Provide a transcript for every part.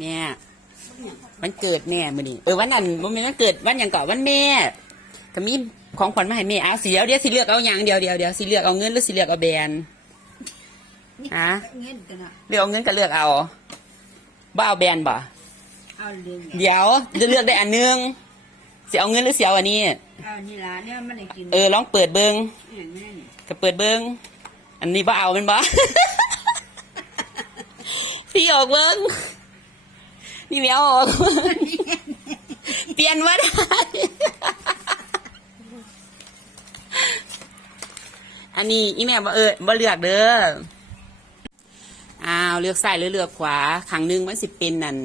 แม่วันเกิดแม่มื้อนี้เออวันนั้นบ่แม่นวันเกิดวันหยังก่อนวันแม่ก็มีของขวัญมาให้แม่เอาสิเดี๋ยวเดี๋ยวสิเลือกเอาหยังเดี๋ยวเดี๋ยวเดี๋ยวสิเลือกเอาเงินหรือสิเลือกเอาแบรนด์ฮะเงินกันอะเลือกเอาเงินก็เลือกเอาบ่เอาแบรนด์บ่เอาเรื่องเดี๋ยวจะเลือกได้อันหนึงสิเอาเงินหรือสิเอาอันนี้ เอานี่ล่ะเนี่ยมันได้กินเออลองเปิดเบิ่งอย่างนี้นี่ก็เปิดเบิ่งอันนี้บ่เอาแมันบ่พี่ออกเบิ่ง นี่ไม่เอาออกเปลี่ยนว่าได้อันนี้อีแม่บ่เออบ่เลือกเด้ออ้าวเลือกซ้ายหรือเลือกขวาครั้งหนึ่งมันสิเป็นนั่น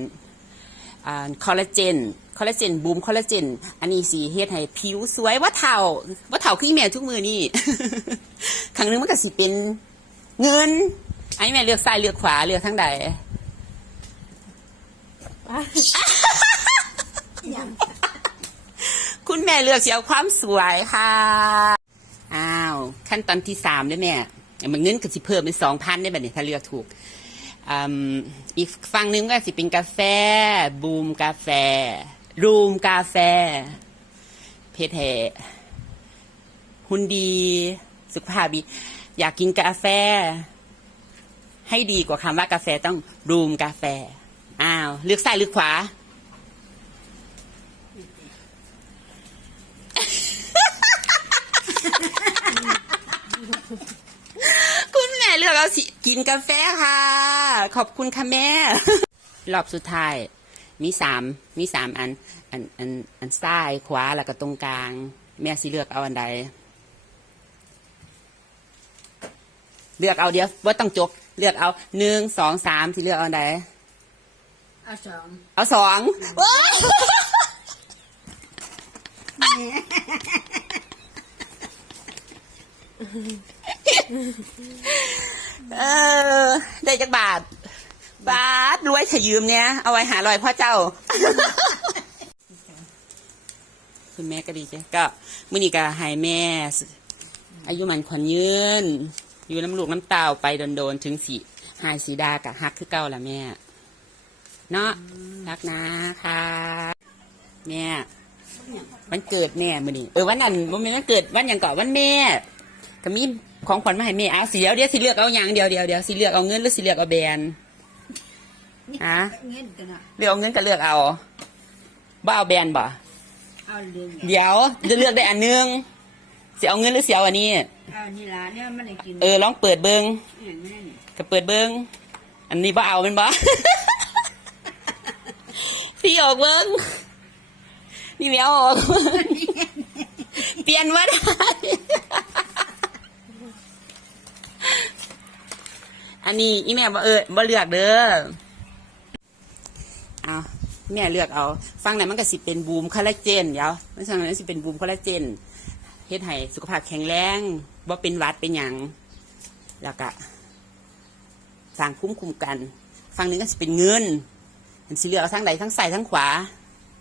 คอลลาเจนคอลลาเจนบูมคอลลาเจนอันนี้สีเฮ็ดให้ผิวสวยว่าเท่าว่าเท่าคืออีแม่ทุกมือนี่ครั้งหนึงมันก็สิเป็นเงินอันนี้แม่เลือกซ้ายเลือกขวาเลือกทั้งใด คุณแม่เลือกเสียวความสวยค่ะ อ้าว ขั้นตอนที่สามด้วยแม่มันเงินก็สิเพิ่มเป็นสองพันได้แบบนี้ถ้าเลือกถูกอีกฝั่งนึงก็สิเป็นกาแฟ บูมกาแฟ รูมกาแฟ เพชรแห่หุ่นดี สุขภาพดี อยากกินกาแฟ ให้ดีกว่าคำว่ากาแฟต้องรูมกาแฟ อ้าว เลือกซ้ายหรือขวา คุณแม่เลือกเอาสิกินกาแฟค่ะ ขอบคุณค่ะแม่ รอบสุดท้าย มีสามมีสามอัน อันอันอันซ้ายขวาแล้วก็ตรงกลาง แม่สิเลือกเอาอันใด เลือกเอาเดียวว่าต้องจก เลือกเอาหนึ่งสองสามสิเลือกเอาอันใด เอาสองเอาสองเออ ได้จักบาท บาทรวยขยืมเนี่ย เอาไว้หาลอยพ่อเจ้า คุณแม่ก็ดีจ้ะก็มื่อนี้ก็ให้แม่ อายุมันขวัญยืน อยู่น้ำลูกน้ำเตาไปโดนๆ ถึงสีหายสีดากับฮักคือเก่าละแม่ เนาะรักนะค่ะแม่วันเกิดแม่มื่อนี้เออวันนั้นวันแม่นวันเกิดวันหยังก่อนวันแม่ก็มีของขวัญมาให้แม่เอาสิเดี๋ยวเดี๋ยวสิเลือกเอาหยังเดี๋ยวเดี๋ยวเดี๋ยวสิเลือกเอาเงินหรือสิเลือกเอาแบรนด์ฮะเงินกันอะเลือกเอาเงินก็เลือกเอาบ่เอาแบรนด์บ่เอาเรื่องเดี๋ยวจะเลือกได้อันหนึงสิเอาเงินหรือสิเอาอันนี้เอานี่ล่ะเนี่ยมันได้กินเออลองเปิดเบิ้งอย่างนี้นี่ก็เปิดเบิ้งอันนี้บ่เอาเป็นบ่ พี่ออกเบิ้งนี่ไม่เอาออกเปลี่ยนว่าได้ อันนี้อีแม่บ่เออบ่เลือกเด้อเอาแม่เลือกเอา ฟังไหนมันก็สิเป็นบูมคอลลาเจนเดี๋ยวมันสั่งนั้นสิเป็นบูมคอลลาเจนเฮ็ดให้สุขภาพแข็งแรงบ่เป็นหวัดเป็นหยังแล้วก็สร้างคุ้มคุมกัน ฟังหนึงก็สิเป็นเงิน เห็นสิเลือกเอาทางใดทั้งใส่ทั้งขวา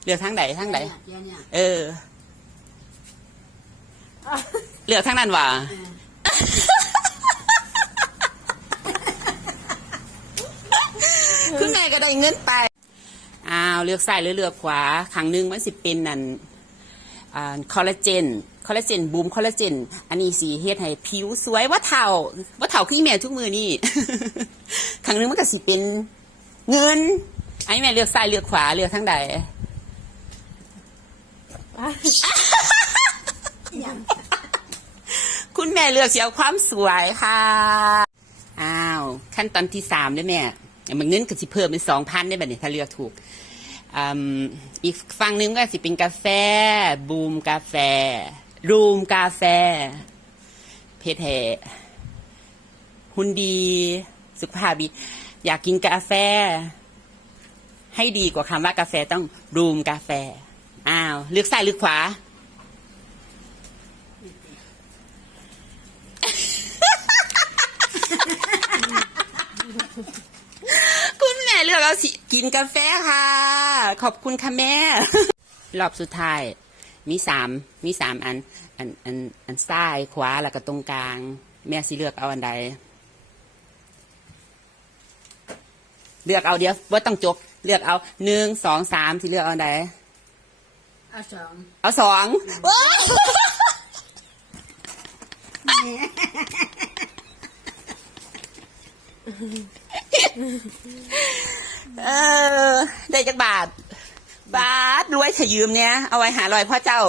เลือกทางใดทางใดเดี๋ยวเนี่ยเออ เลือกทางนั้นว่ะคุณแม่ก็ได้เงินไปอ้าวเลือกซ้ายหรือเลือกขวาครั้งหนึงมันสิเป็นนั่นอ่าคอลลาเจนคอลลาเจนบูมคอลลาเจนอันนี้สีเฮ็ดให้ผิวสวยว่าเท่าว่าเท่าคืออีแม่ทุกมือนี่ ครั้งหนึงมันก็สิเป็นเงิน อันนี้แม่เลือกซ้ายเลือกขวาเลือกทั้งใดคุณแม่เลือกเสียวความสวยค่ะ อ้าว ขั้นตอนที่สามด้วยแม่มันเงินก็สิเพิ่มเป็นสองพันได้แบบนี้ถ้าเลือกถูกอืมอีกฝั่งหนึงก็สิเป็นกาแฟ บูมกาแฟ รูมกาแฟ เพชรแห่หุ่นดี สุขภาพดี อยากกินกาแฟ ให้ดีกว่าคำว่ากาแฟต้องรูมกาแฟ อ้าวเลือกซ้ายหรือขวา คุณแม่เลือกเอาสิกินกาแฟค่ะ ขอบคุณค่ะแม่ รอบสุดท้าย มีสามมีสามอัน อันอันอันซ้ายขวาแล้วก็ตรงกลาง แม่สิเลือกเอาอันใด เลือกเอาเดี๋ยวว่าต้องจบเลือกเอาหนึ่งสองสามที่เลือกเอาไหนเอาสองเอาสองโอ๊ยเออ ได้จักบาท บาทรวยขยืมเนี่ย เอาไว้หาลอยพ่อเจ้า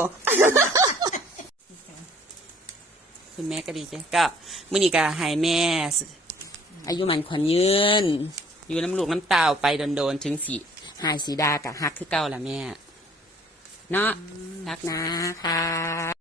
คุณแม่ก็ดีจ้ะก็มื่อนี้ก็ให้แม่ อายุมันขวัญยืน อยู่น้ำลูกน้ำเต่าไปโดนๆถึงสีหายสีดากับฮักคือเก่าละแม่ เนาะรักนะค่ะ